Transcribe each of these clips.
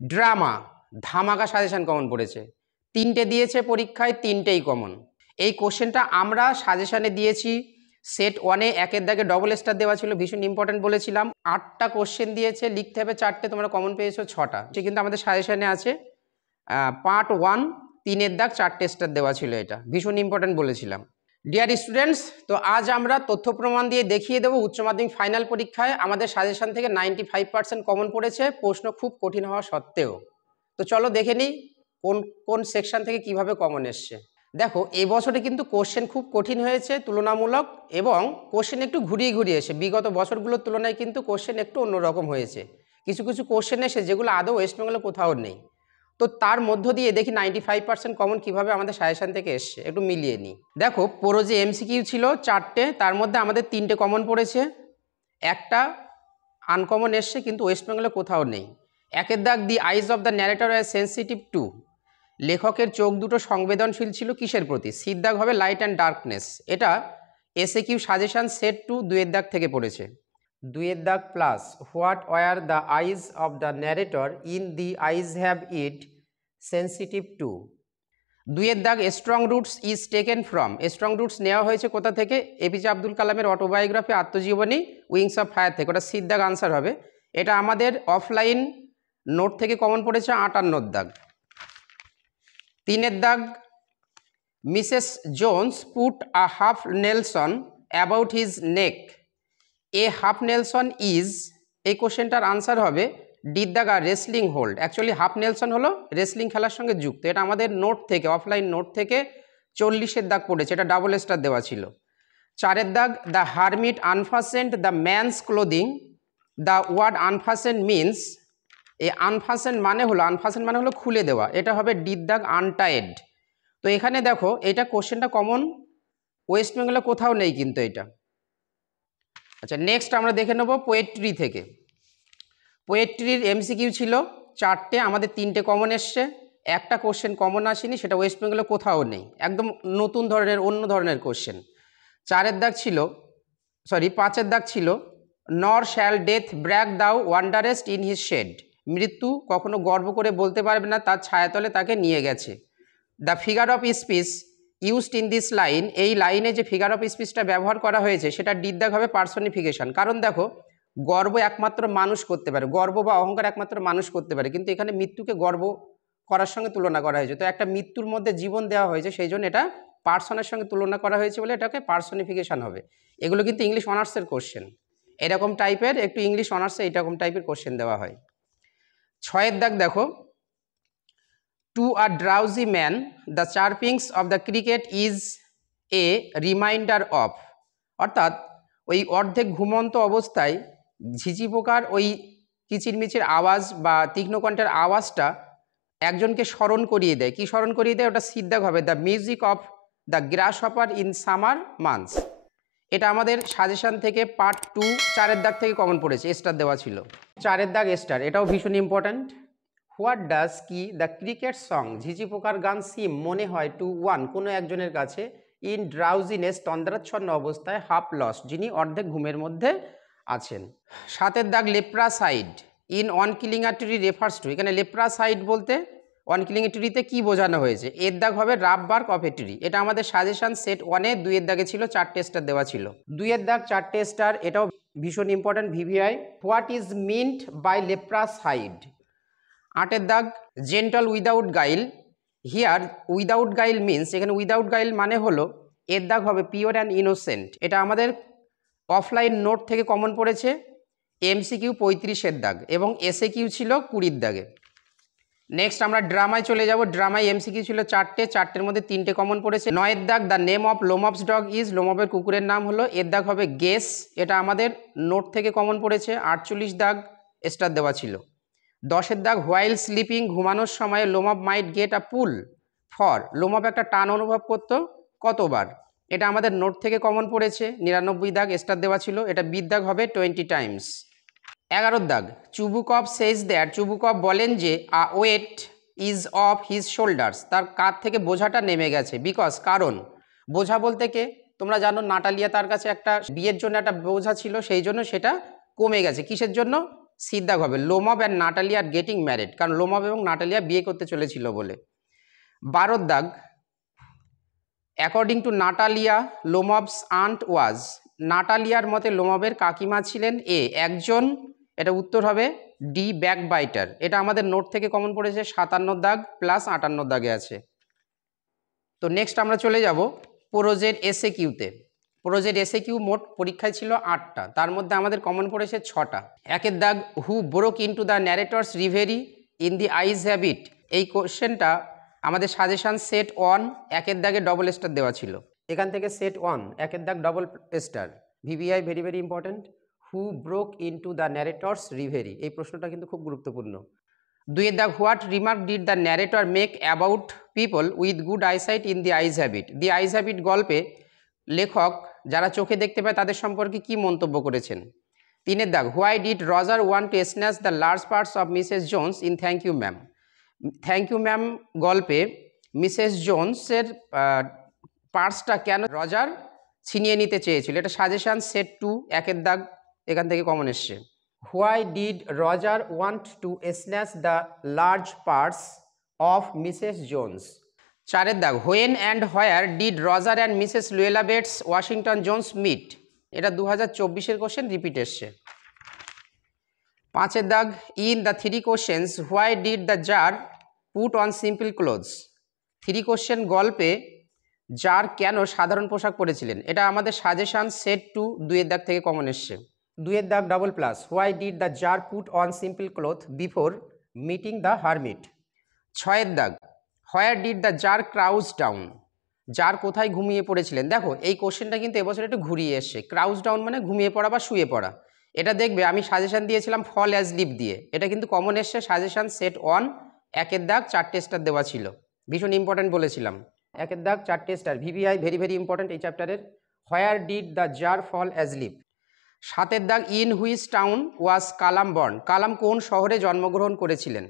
Drama, ধামাকা suggestion common পড়েছে। 3টে দিয়েছে পরীক্ষায়, 3টেই কমন। এই কোশ্চেনটা আমরা সাজেশনে দিয়েছি সেট 1-এ 1-এর দাগে ডবল স্টার দেওয়া ছিল, ভীষণ ইম্পর্টেন্ট বলেছিলাম। 8টা কোশ্চেন দিয়েছে, লিখতে হবে 4টে, তোমরা কমন পেয়েছো 6টা। সে কিন্তু আমাদের সাজেশনে আছে পার্ট 1 3-এর দাগ 4টে স্টার দেওয়া ছিল, এটা ভীষণ ইম্পর্টেন্ট বলেছিলাম। ডিয়ার স্টুডেন্টস, তো আজ আমরা তথ্য প্রমাণ দিয়ে দেখিয়ে দেবো উচ্চ মাধ্যমিক ফাইনাল পরীক্ষায় আমাদের সাজেশন থেকে 95% কমন পড়েছে, প্রশ্ন খুব কঠিন হওয়া সত্ত্বেও। তো চলো দেখে নিই কোন কোন সেকশন থেকে কিভাবে কমন এসছে। দেখো, এবছরে কিন্তু কোশ্চেন খুব কঠিন হয়েছে তুলনামূলক, এবং কোশ্চেন একটু ঘুরিয়ে ঘুরিয়ে এসে বিগত বছরগুলোর তুলনায় কিন্তু কোশ্চেন একটু অন্যরকম হয়েছে। কিছু কিছু কোশ্চেন এসে যেগুলো আদৌ ওয়েস্ট বেঙ্গলে কোথাও নেই। তো তার মধ্য দিয়ে দেখি 95% কমন কিভাবে আমাদের সাজেশন থেকে এসছে, একটু মিলিয়ে নিই। দেখো, পুরো যে এমসিকিউ ছিল 4টে, তার মধ্যে আমাদের 3টে কমন পড়েছে, একটা আনকমন এসছে কিন্তু ওয়েস্ট বেঙ্গলে কোথাও নেই। 1-এর দাগ, the eyes of the narrator are sensitive to, লেখকের চোখ দুটো সংবেদনশীল ছিল কিসের প্রতি? সির দাগ হবে লাইট অ্যান্ড ডার্কনেস। এটা এসএকিউ সাজেশন সেট 2 2-এর দাগ থেকে পড়েছে। 2-এর দাগ plus, what were the eyes of the narrator in the eyes have it sensitive to. 2-এর দাগ, strong roots is taken from, strong roots নেওয়া হয়েছে কোথা থেকে? এপিজে আব্দুল কালামের অটোবায়োগ্রাফি, আত্মজীবনী, উইংস অফ ফায়ার থেকে। ওটা সির দাগ আনসার হবে। এটা আমাদের অফলাইন নোট থেকে কমন পড়েছে, 58-এর দাগ। 3-এর দাগ, Mrs Jones put a half nelson about his neck, a half nelson is, এই কোশ্চেনটার আনসার হবে ডির দাগ আর wrestling hold. Actually half nelson হলো রেসলিং খেলার সঙ্গে যুক্ত। এটা আমাদের নোট থেকে, অফলাইন নোট থেকে 40-এর দাগ পড়েছে, এটা ডাবল স্টার দেওয়া ছিল। 4-এর দাগ, the hermit unfastened the man's clothing, the word unfastened means, এই আনফাসেন্ড মানে হলো খুলে দেওয়া, এটা হবে ডির দাগ আনটাইড। তো এখানে দেখো, এটা কোশ্চেনটা কমন ওয়েস্ট বেঙ্গলে কোথাও নেই কিন্তু এটা। আচ্ছা, নেক্সট আমরা দেখে নেব পোয়েট্রি থেকে। পোয়েট্রির এমসিকিউ ছিল 4টে, আমাদের 3টে কমন এসছে, একটা কোশ্চেন কমন আসেনি, সেটা ওয়েস্ট বেঙ্গলে কোথাও নেই, একদম নতুন ধরনের অন্য ধরনের কোশ্চেন। 4-এর দাগ ছিল, 5-এর দাগ ছিল, নর শ্যাল ডেথ ব্র্যাক দাও ওয়ান্ডারেস্ট ইন হিজ শেড, মৃত্যু কখনো গর্ব করে বলতে পারবে না তার ছায়াতলে তাকে নিয়ে গেছে। The figure of speech used in this line, এই লাইনে যে ফিগার অফ স্পিচটা ব্যবহার করা হয়েছে সেটা ডির দাগ হবে পার্সনিফিকেশন। কারণ দেখো, গর্ব একমাত্র মানুষ করতে পারে, গর্ব বা অহংকার একমাত্র মানুষ করতে পারে, কিন্তু এখানে মৃত্যুকে গর্ব করার সঙ্গে তুলনা করা হয়েছে। তো একটা মৃত্যুর মধ্যে জীবন দেওয়া হয়েছে, সেই জন্য এটা পার্সনের সঙ্গে তুলনা করা হয়েছে বলে এটাকে পার্সনিফিকেশন হবে। এগুলো কিন্তু ইংলিশ অনার্সের কোশ্চেন, এরকম টাইপের, একটু ইংলিশ অনার্সে এইরকম টাইপের কোশ্চেন দেওয়া হয়। 6-এর দাগ দেখো, to a drowsy man the chirpings of the cricket is a reminder of, অর্থাৎ ওই অর্ধেক ঘুমন্ত অবস্থায় ঝিঝি পোকার ওই কিচিরমিচির আওয়াজ বা তীক্ষ্ণ কণ্ঠের আওয়াজটা একজনকে স্মরণ করিয়ে দেয়। কি স্মরণ করিয়ে দেয়? ওটা সির দাগ হবে the music of the grass hopper in summer months. এটা আমাদের সাজেশন থেকে পার্ট 2 4-এর দাগ থেকে কমন পড়েছে, স্টার দেওয়া ছিল। 4-এর দাগ স্টার, এটাও ভীষণ ইম্পর্ট্যান্ট। হোয়াট ডাজ, কি, দ্য ক্রিকেট সং, ঝিঝি পোকার গান, সিম মনে হয়, টু ওয়ান কোনো একজনের কাছে, ইন ড্রাউজিনেস তন্দ্রাচ্ছন্ন অবস্থায়, হাফ লস যিনি অর্ধেক ঘুমের মধ্যে আছেন। 7-এর দাগ, leprosied in on killing a tree refers to, এখানে লেপ্রাসাইড বলতে অন কিলিং এ ট্রিতে কী বোঝানো হয়েছে? এর দাগ হবে rough bark of a tree. এটা আমাদের সাজেশন সেট 1-এ 2-এর দাগে ছিল, 4টে স্টার দেওয়া ছিল। 2-এর দাগ 4টে স্টার, এটাও ভীষণ important VVI. What is meant by leprosied. 8-এর দাগ, gentle without guile, here without guile means, এখানে উইদাউট গাইল মানে হলো, এর দাগ হবে পিওর অ্যান্ড ইনোসেন্ট। এটা আমাদের অফলাইন নোট থেকে কমন পড়েছে, এমসিকিউ 35-এর দাগ এবং এসএকিউ ছিল 20-এর দাগে। নেক্সট আমরা ড্রামায় চলে যাব। ড্রামায় এমসিকিউ ছিল 4টে, 4টের মধ্যে 3টে কমন পড়েছে। 9-এর দাগ, the name of Lomov's dog is, লোমপের কুকুরের নাম হলো, এর দাগ হবে গেস, এটা আমাদের নোট থেকে কমন পড়েছে, 48 দাগ স্টার দেওয়া ছিল। 10-এর দাগ, হোয়াইল স্লিপিং, ঘুমানোর সময়, লোমপ might get a pool for, লোমপ একটা টান অনুভব করতো কতবার, এটা আমাদের নোট থেকে কমন পড়েছে, 99 দাগ স্টার দেওয়া ছিল, এটা বির দাগ হবে 20 টাইমস। 11-এর দাগ, চুবুকভ সেজ দ্যাট, চুবুকভ বলেন যে, a weight is of his shoulders, তার কাঁধ থেকে বোঝাটা নেমে গেছে, বিকজ কারণ, বোঝা বলতে কে তোমরা জানো, নাটালিয়া তার কাছে একটা বিয়ের জন্য একটা বোঝা ছিল, সেই জন্য সেটা কমে গেছে, কিসের জন্য? সির দাগ হবে লোমব and Natalia are getting married, কারণ লোমব এবং নাটালিয়া বিয়ে করতে চলেছিল বলে। 12 দাগ অ্যাকর্ডিং টু নাটালিয়া লোমবস আন্ট ওয়াজ, নাটালিয়ার মতে লোমবের কাকিমা ছিলেন এ একজন, এটা উত্তর হবে ডি ব্যাক বাইটার। এটা আমাদের নোট থেকে কমন পড়েছে 57 দাগ প্লাস 58 দাগে আছে। তো নেক্সট আমরা চলে যাব প্রোজের এসএ কিউতে। প্রোজের এসএ কিউ মোট পরীক্ষায় ছিল 8টা, তার মধ্যে আমাদের কমন পড়েছে 6টা। 1 দাগ who broke into the narrator's reverie in the eyes habit, এই কোশ্চেনটা আমাদের সাজেশন সেট 1 1 দাগে ডবল স্টার দেওয়া ছিল। এখান থেকে সেট 1 1 দাগ double star, VVI very very important. Who broke into the narrator's reverie, এই প্রশ্নটা কিন্তু খুব গুরুত্বপূর্ণ। 2 দাগ what remark did the narrator make about people with good eyesight in the eyes habit, the eyes habit গল্পে লেখক যারা চোখে দেখতে পায় তাদের সম্পর্কে কি মন্তব্য করেছেন। 3 দাগ why did Roger want to snatch the large purse of Mrs Jones in thank you ma'am, thank you ma'am গল্পে মিসেস জোন্সের পার্টসটা কেন রজার ছিনিয়ে নিতে চেয়েছিল, এটা সাজেশন সেট 2 1 দাগ, এখান থেকে কমন এসছে। Why did Roger want to snatch the large purse of Mrs Jones. 4 দাগ when and where did Roger and Mrs Luella Bates Washington Jones meet, এটা 2024-এর কোশ্চেন রিপিট এসছে। 5 দাগ in the 3 questions why did the jar put on simple clothes, 3 question গল্পে tsar কেন সাধারণ পোশাক পরেছিলেন, এটা আমাদের সাজেশন সেট 2 2 দাগ থেকে কমন এসছে। 2 দাগ double plus why did the jar put on simple cloth before meeting the hermit. 6 দাগ where did the czar crouch down, czar কোথায় ঘুমিয়ে পড়েছিলেন। দেখো এই কোশ্চেনটা কিন্তু এবছর একটু ঘুরিয়ে এসছে, ক্রাউজ ডাউন মানে ঘুমিয়ে পড়া বা শুয়ে পড়া, এটা দেখবে আমি সাজেশন দিয়েছিলাম ফল অ্যাজ লিভ দিয়ে, এটা কিন্তু কমন এসছে সাজেশন সেট 1 1 দাগ 4টে স্টার দেওয়া ছিল, ভীষণ ইম্পর্টেন্ট বলেছিলাম। 1 দাগ 4টে star, VVI very very important এই চ্যাপ্টারের। Where did the czar fall asleep. 7 দাগ in which town was Kalam born, Kalam কোন শহরে জন্মগ্রহণ করেছিলেন,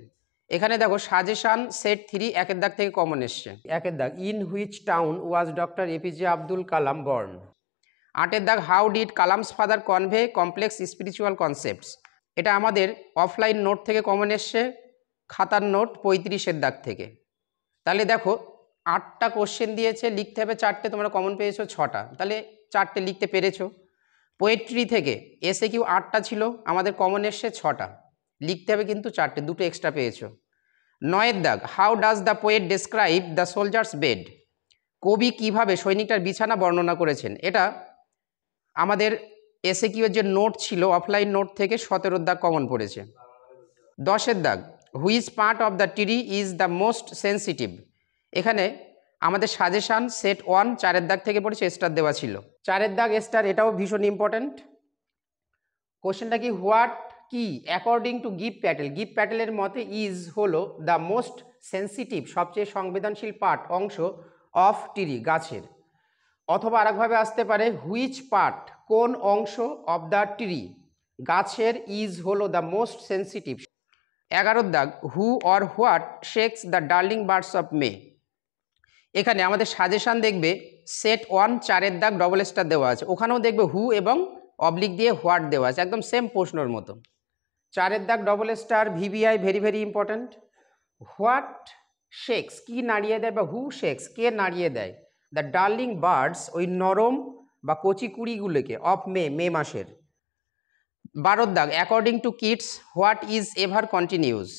এখানে দেখো সাজেশন সেট 3 1 দাগ থেকে কমন এসছে। 1 দাগ in which town was doctor APJ Abdul Kalam born. 8 দাগ how did Kalam's father convey complex spiritual concepts, এটা আমাদের অফলাইন নোট থেকে কমন এসছে, খাতার নোট 35 দাগ থেকে। তাহলে দেখো 8টা কোশ্চেন দিয়েছে, লিখতে হবে 4টে, তোমরা কমন পেয়েছো 6টা, তাহলে 4টে লিখতে পেরেছো। পোয়েট্রি থেকে এসে কিউ 8টা ছিল, আমাদের কমন এসছে 6টা, লিখতে হবে কিন্তু 4টে, 2টো এক্সট্রা পেয়েছো। 9 দাগ how does the poet describe the soldier's bed, কবি কিভাবে সৈনিকটার বিছানা বর্ণনা করেছেন, এটা আমাদের এসে কিউয়ের যে নোট ছিল অফলাইন নোট থেকে 17 দাগ কমন পড়েছে। 10 দাগ which part of the tree is the most sensitive, এখানে আমাদের সাজেশন সেট 1 4 দাগ থেকে পড়েছে, স্টার দেওয়া ছিল। 4 দাগ স্টার, এটাও ভীষণ ইম্পর্টেন্ট। কোশ্চেনটা কি হোয়াট কি according to give Patel, give প্যাটেলের মতে ইজ হলো দ্য মোস্ট সেন্সিটিভ সবচেয়ে সংবেদনশীল পার্ট অংশ অফ ট্রি গাছের, অথবা আরেকভাবে আসতে পারে হুইচ পার্ট কোন অংশ অফ দ্য ট্রি গাছের ইজ হলো দ্য মোস্ট সেন্সিটিভ। 11 দাগ হু or what shakes the darling birds of May, এখানে আমাদের সাজেশন দেখবে সেট 1 4 দাগ ডবল স্টার দেওয়া আছে, ওখানেও দেখবে হু এবং অবলিক দিয়ে হোয়াট দেওয়া আছে, একদম সেম প্রশ্নের মতো। 4 দাগ double star, VVI very very important. What shakes কি নাড়িয়ে দেয়, বা হু শেক্স কে নাড়িয়ে দেয় দ্য ডার্লিং বার্ডস ওই নরম বা কচি কুড়িগুলোকে অফ মে মে মাসের। 12 দাগ according to Keats what is ever continuous,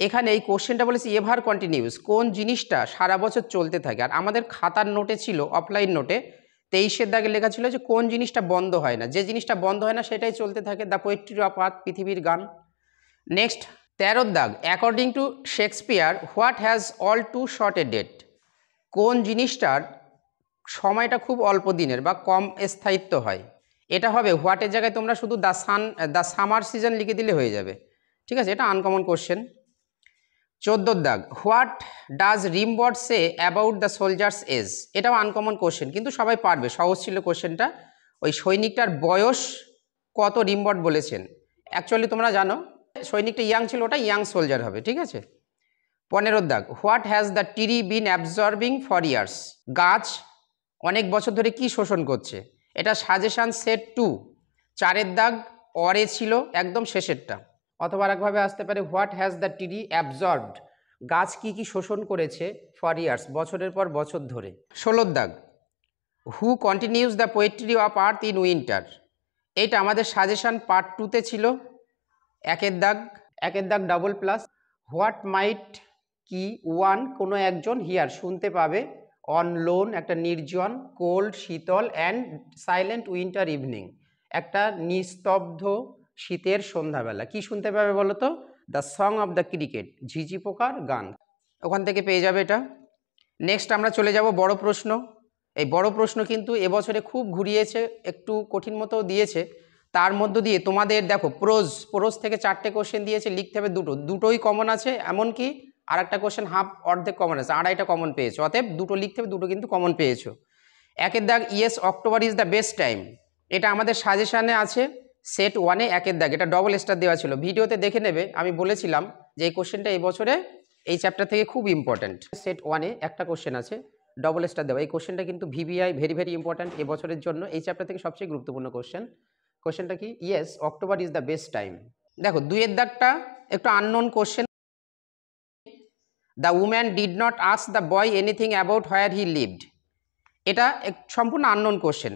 এখানে এই কোশ্চেনটা বলেছি এভার কন্টিনিউস কোন জিনিসটা সারা বছর চলতে থাকে, আর আমাদের খাতার নোটে ছিল অফলাইন নোটে 23 দাগে লেখা ছিল যে কোন জিনিসটা বন্ধ হয় না, যে জিনিসটা বন্ধ হয় না সেটাই চলতে থাকে, দ্য পোয়েট্রি অফ আর্থ পৃথিবীর গান। নেক্সট 13 দাগ according to Shakespeare what has all too short a date, কোন জিনিসটার সময়টা খুব অল্প দিনের বা কম স্থায়িত্ব হয়, এটা হবে হোয়াটের জায়গায় তোমরা শুধু দ্য সামার সিজন লিখে দিলে হয়ে যাবে, ঠিক আছে, এটা আনকমন কোশ্চেন। 14 দাগ what does Rimbaud say about the soldiers age, এটাও আনকমন কোশ্চেন কিন্তু সবাই পারবে, সহজ ছিল কোশ্চেনটা। ওই সৈনিকটার বয়স কত রিমবট বলেছেন, অ্যাকচুয়ালি তোমরা জানো সৈনিকটা ইয়াং ছিল, ওটা ইয়াং সোলজার হবে, ঠিক আছে। 15 দাগ what has the tree been absorbing for years, গাছ অনেক বছর ধরে কি শোষণ করছে, এটা সাজেশন সেট 2 4 দাগ অরে ছিল একদম শেষেরটা। অথবা আরেকভাবে আসতে পারে what has the tree absorbed, গাছ কি কি শোষণ করেছে ফর ইয়ার্স, বছরের পর বছর ধরে। 16 দাগ, who continues the poetry of earth in winter, এইটা আমাদের সাজেশন পার্ট 2তে ছিল। 1 দাগ ডাবল প্লাস, হোয়াট মাইট কি ওয়ান কোনো একজন হিয়ার শুনতে পাবে, অন লোন একটা নির্জন, কোল্ড শীতল, অ্যান্ড সাইলেন্ট উইন্টার ইভিনিং একটা নিস্তব্ধ শীতের সন্ধ্যাবেলা কি শুনতে পাবে বলো তো? The song of the cricket, ঝিঝি পোকার গান, ওখান থেকে পেয়ে যাবে এটা। নেক্সট আমরা চলে যাব বড় প্রশ্ন। এই বড় প্রশ্ন কিন্তু এবছরে খুব ঘুরিয়েছে, একটু কঠিন মতো দিয়েছে। তার মধ্য দিয়ে তোমাদের দেখো প্রোজ থেকে 4টে কোশ্চেন দিয়েছে, লিখতে হবে দুটোই কমন আছে, এমনকি আর একটা কোশ্চেন হাফ অর্ধেক কমন আছে, 2.5টা কমন পেয়েছো, অতএব দুটো লিখতে হবে, দুটো কিন্তু কমন পেয়েছো। 1 দাগ, yes October is the best time, এটা আমাদের সাজেশানে আছে সেট 1-এ 1 দাগ, এটা ডবল স্টার দেওয়া ছিল, ভিডিওতে দেখে নেবে। আমি বলেছিলাম যে এই কোশ্চেনটা এই বছরে এই চ্যাপ্টার থেকে খুব ইম্পর্ট্যান্ট। সেট 1-এ একটা কোশ্চেন আছে ডবল স্টার দেওয়া, এই কোশ্চেনটা কিন্তু ভিভিআই ভেরি ভেরি ইম্পর্ট্যান্ট এবছরের জন্য, এই চ্যাপ্টার থেকে সবচেয়ে গুরুত্বপূর্ণ কোশ্চেন। কোশ্চেনটা কি? Yes October is the best time. দেখো 2 দাগটা একটু unknown question, the woman did not ask the boy anything about where he lived, এটা সম্পূর্ণ আননোন কোশ্চেন।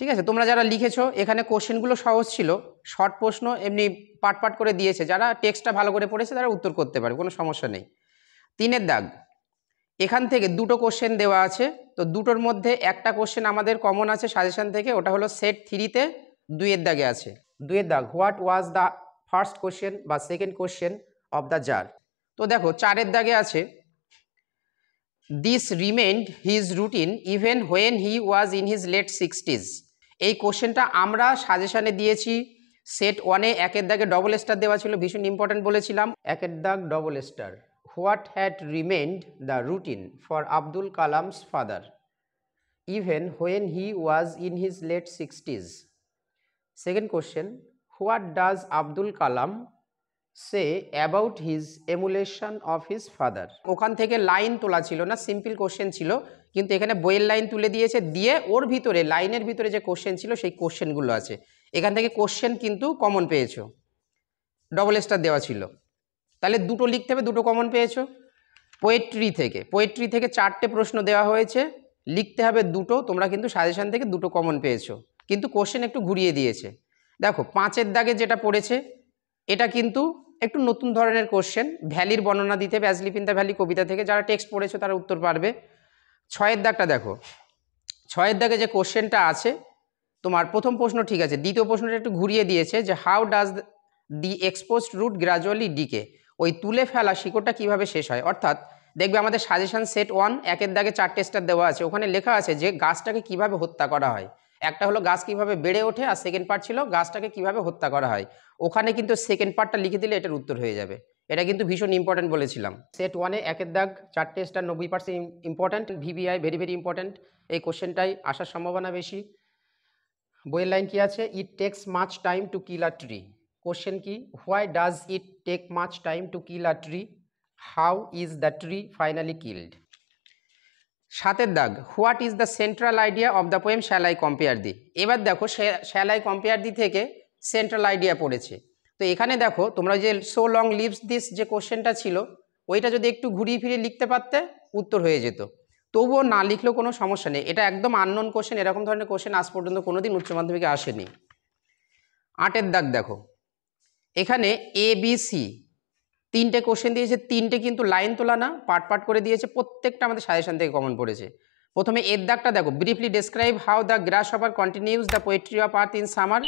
ঠিক আছে, তোমরা যারা লিখেছো এখানে কোশ্চেনগুলো সহজ ছিল, শর্ট প্রশ্ন এমনি পাট করে দিয়েছে, যারা টেক্সটটা ভালো করে পড়েছে তারা উত্তর করতে পারে, কোনো সমস্যা নেই। 3 দাগ, এখান থেকে দুটো কোশ্চেন দেওয়া আছে, তো দুটোর মধ্যে একটা কোশ্চেন আমাদের কমন আছে সাজেশন থেকে, ওটা হলো সেট 3-তে 2 দাগে আছে। 2 দাগ, what was the first question বা second question of the jar. তো দেখো 4 দাগে আছে this remained his routine even when he was in his late 60s, এই কোশ্চেনটা আমরা সাজেশানে দিয়েছি সেট 1-এ 1 দাগে ডবল স্টার দেওয়া ছিল, ভীষণ ইম্পর্টেন্ট বলেছিলাম। 1 দাগ double star, what had remained the routine for Abdul Kalam's father even when he was in his late 60s। Second question, what does Abdul Kalam say about his emulation of his father, ওখান থেকে line তোলা ছিল না, সিম্পল কোশ্চেন ছিল, কিন্তু এখানে বইয়ের line তুলে দিয়েছে, দিয়ে ওর ভিতরে লাইনের ভিতরে যে কোশ্চেন ছিল সেই কোশ্চেনগুলো আছে, এখান থেকে কোশ্চেন কিন্তু কমন পেয়েছো, ডবল স্টার দেওয়া ছিল, তাহলে দুটো লিখতে হবে, দুটো কমন পেয়েছো। পোয়েট্রি থেকে 4টে প্রশ্ন দেওয়া হয়েছে, লিখতে হবে দুটো, তোমরা কিন্তু সাজেশন থেকে দুটো কমন পেয়েছো, কিন্তু কোশ্চেন একটু ঘুরিয়ে দিয়েছে। দেখো 5 দাগে যেটা পড়েছে এটা কিন্তু একটু নতুন ধরনের কোশ্চেন, ভ্যালির বর্ণনা দিতে হবে, as live in the valley কবিতা থেকে, যারা টেক্সট পড়েছো তারা উত্তর পারবে। 6 দাগটা দেখো, 6 দাগে যে কোশ্চেনটা আছে তোমার প্রথম প্রশ্ন ঠিক আছে, দ্বিতীয় প্রশ্নটা একটু ঘুরিয়ে দিয়েছে যে how does the exposed root gradually decay, ওই তুলে ফেলা শিকড়টা কিভাবে শেষ হয়, অর্থাৎ দেখবে আমাদের সাজেশন সেট 1 1 দাগে 4টে স্টার দেওয়া আছে, ওখানে লেখা আছে যে গাছটাকে কিভাবে হত্যা করা হয়, একটা হলো গাছ কিভাবে বেড়ে ওঠে, আর সেকেন্ড পার্ট ছিল গাছটাকে কিভাবে হত্যা করা হয়, ওখানে কিন্তু সেকেন্ড পার্টটা লিখে দিলে এটার উত্তর হয়ে যাবে, এটা কিন্তু ভীষণ ইম্পর্টেন্ট বলেছিলাম। সেট 1-এ 1 দাগ 4টে star 90% important, VVI very very important, এই কোশ্চেনটাই আসার সম্ভাবনা বেশি। বইয়ের লাইন কি আছে? It takes much time to kill a tree, question কি? Why does it take much time to kill a tree, how is the tree finally killed. 7 দাগ, what is the central idea of the poem shall I compare thee, এবার দেখো shall I compare দি থেকে central idea পড়েছে, তো এখানে দেখো তোমরা যে সো লং লিভস দিস যে কোশ্চেনটা ছিল ওইটা যদি একটু ঘুরিয়ে ফিরিয়ে লিখতে পারতে উত্তর হয়ে যেত, তবুও না লিখলেও কোনো সমস্যা নেই, এটা একদম আননোন কোশ্চেন, এরকম ধরনের কোশ্চেন আজ পর্যন্ত কোনোদিন উচ্চ মাধ্যমিকে আসেনি। 8 দাগ দেখো, এখানে ABC 3টে কোশ্চেন দিয়েছে, 3টে কিন্তু লাইন তোলা না, পাট করে দিয়েছে, প্রত্যেকটা আমাদের সাজেশন থেকে কমন পড়েছে। প্রথমে এর দাগটা দেখো, briefly describe how the grass hopper continuous the poetry of earth in summer,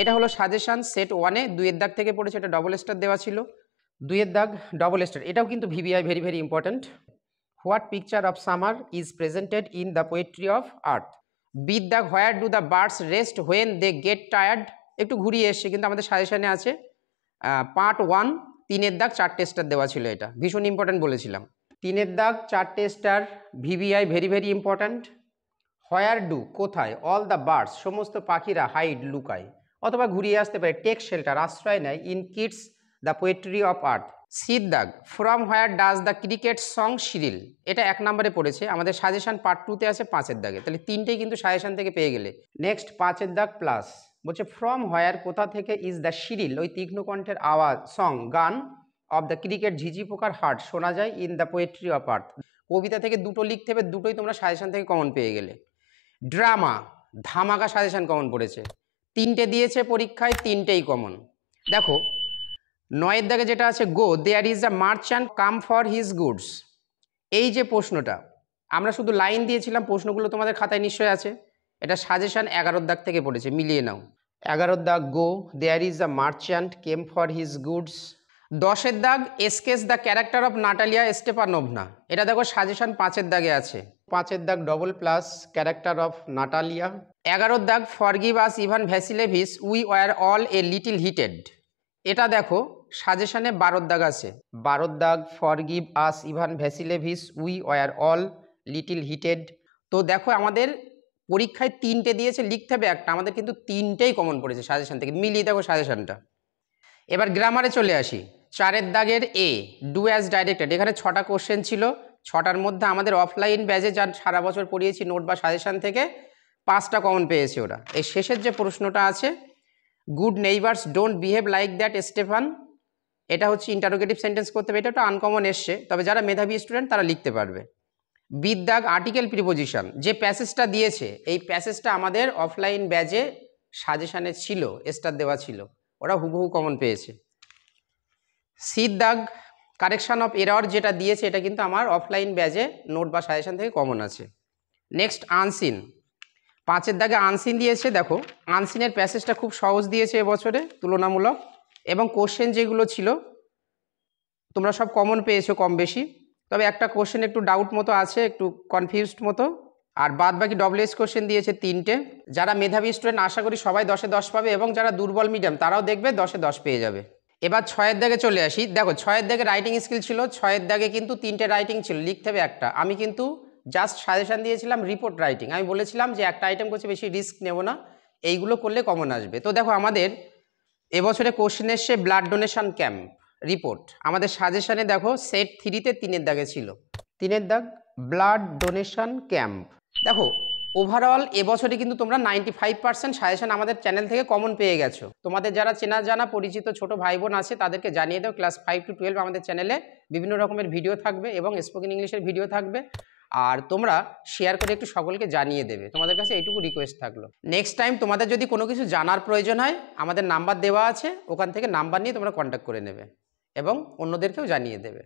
এটা হলো সাজেশন সেট 1-এ 2 দাগ থেকে পড়েছে, এটা ডবল স্টার দেওয়া ছিল। 2 দাগ ডবল স্টার, এটাও কিন্তু VVI very very important. What picture of summer is presented in the poetry of earth. বিদ দাগ, where do the birds rest when they get tired, একটু ঘুরিয়ে এসছে কিন্তু আমাদের সাজেশনে আছে। পার্ট 1 3 দাগ 4টে স্টার দেওয়া ছিল, এটা ভীষণ ইম্পর্টেন্ট বলেছিলাম। 3 দাগ 4টে star, VVI very very important. Where do, কোথায়, অল দ্য বার্ডস, সমস্ত পাখিরা, হাইড লুকায়, অথবা ঘুরিয়ে আসতে পারে টেক শেল্টার, আশ্রয় নেয়, in kids the poetry of earth. সিদ দাগ, from where does the cricket song shrill, এটা 1 নম্বরে পড়েছে, আমাদের সাজেশন পার্ট 2-তে আছে 5 দাগে, তাহলে 3টেই কিন্তু সাজেশন থেকে পেয়ে গেলে। নেক্সট 5 দাগ প্লাস, বলছে ফ্রম হোয়ার, কোথা থেকে, ইজ দ্য শিরিল, ওই তীক্ষ্ণ কণ্ঠের আওয়াজ, সং গান, অফ দ্য ক্রিকেট, ঝিঝি পোকার হার্ট, শোনা যায় in the poetry of earth. কবিতা থেকে দুটো লিখতে হবে, দুটোই তোমরা সাজেশন থেকে কমন পেয়ে গেলে। ড্রামা, ধামাকা সাজেশন কমন পড়েছে, তিনটে দিয়েছে পরীক্ষায়, তিনটেই কমন। দেখো 9 দাগে যেটা আছে, go there is a merchant come for his goods, এই যে প্রশ্নটা আমরা শুধু লাইন দিয়েছিলাম, প্রশ্নগুলো তোমাদের খাতায় নিশ্চয় আছে। এটা সাজেশন 11 দাগ থেকে পড়েছে, মিলিয়ে নাও। 11 দাগ, go there is a merchant came for his goods. 10 দাগ, sketch the character of Natalya Stepanovna, এটা দেখো সাজেশন 5 দাগে আছে। 5 দাগ, double plus character of Natalya. 11 দাগ, forgive us Ivan Vasilyevich, we were all a little heated, এটা দেখো সাজেশনে 12 দাগ আছে। 12 দাগ, forgive us Ivan Vasilyevich, we were all little heated. তো দেখো আমাদের পরীক্ষায় 3টে দিয়েছে, লিখতে হবে একটা, আমাদের কিন্তু 3টেই কমন পড়েছে সাজেশন থেকে, মিলিয়ে দেখো সাজেশনটা। এবার গ্রামারে চলে আসি। 4 দাগের এ, ডু অ্যাজ ডাইরেক্টেড, এখানে 6টা কোশ্চেন ছিল, 6টার মধ্যে আমাদের অফলাইন ব্যাচে যা সারা বছর পড়িয়েছি নোট বা সাজেশন থেকে 5টা কমন পেয়েছে ওরা। এই শেষের যে প্রশ্নটা আছে, good neighbours don't behave like that Stefan, এটা হচ্ছে ইন্টারোগেটিভ সেন্টেন্স করতে হবে, এটা একটা আনকমন এসছে, তবে যারা মেধাবী স্টুডেন্ট তারা লিখতে পারবে। বিদ্যাগ আর্টিকেল প্রিপোজিশন, যে প্যাসেজটা দিয়েছে এই প্যাসেজটা আমাদের অফলাইন ব্যাচে সাজেশনে ছিল, স্টার দেওয়া ছিল, ওরা হুবহু কমন পেয়েছে। সিদ্দাগ কারেকশন অফ এরর, যেটা দিয়েছে এটা কিন্তু আমার অফলাইন ব্যাচে নোট বা সাজেশন থেকে কমন আছে। নেক্সট আনসিন, 5 দাগে আনসিন দিয়েছে, দেখো আনসিনের প্যাসেজটা খুব সহজ দিয়েছে এবছরে তুলনামূলক, এবং কোশ্চেন যেগুলো ছিল তোমরা সব কমন পেয়েছো কম বেশি, তবে একটা কোশ্চেন একটু ডাউট মতো আছে, একটু কনফিউজড মতো, আর বাদ বাকি ডব্লিউএস কোশ্চেন দিয়েছে 3টে। যারা মেধাবী স্টুডেন্ট আশা করি সবাই 10-এ 10 পাবে, এবং যারা দুর্বল মিডিয়াম তারাও দেখবে 10-এ 10 পেয়ে যাবে। এবার 6 দাগে চলে আসি। দেখো 6 দাগে রাইটিং স্কিল ছিল, 6 দাগে কিন্তু 3টে রাইটিং ছিল, লিখতে হবে একটা। আমি কিন্তু জাস্ট সাজেশন দিয়েছিলাম রিপোর্ট রাইটিং, আমি বলেছিলাম যে একটা আইটেম করছে, বেশি রিস্ক নেব না, এইগুলো করলে কমন আসবে। তো দেখো আমাদের এবছরে কোশ্চেন এসছে ব্লাড ডোনেশন ক্যাম্প রিপোর্ট, আমাদের সাজেশনে দেখো সেট 3-তে 3 দাগে ছিল, 3 দাগ ব্লাড ডোনেশন ক্যাম্প। দেখো ওভারঅল এবছরে কিন্তু তোমরা 95% সাজেশন আমাদের চ্যানেল থেকে কমন পেয়ে গেছো। তোমাদের যারা চেনা জানা পরিচিত ছোট ভাই বোন আছে তাদেরকে জানিয়ে দাও, ক্লাস 5 to 12 আমাদের চ্যানেলে বিভিন্ন রকমের ভিডিও থাকবে এবং স্পোকেন ইংলিশের ভিডিও থাকবে, আর তোমরা শেয়ার করে একটু সকলকে জানিয়ে দেবে, তোমাদের কাছে এইটুকু রিকোয়েস্ট থাকলো। নেক্সট টাইম তোমাদের যদি কোনো কিছু জানার প্রয়োজন হয়, আমাদের নাম্বার দেওয়া আছে, ওখান থেকে নাম্বার নিয়ে তোমরা কন্ট্যাক্ট করে নেবে এবং অন্যদেরকেও জানিয়ে দেবে।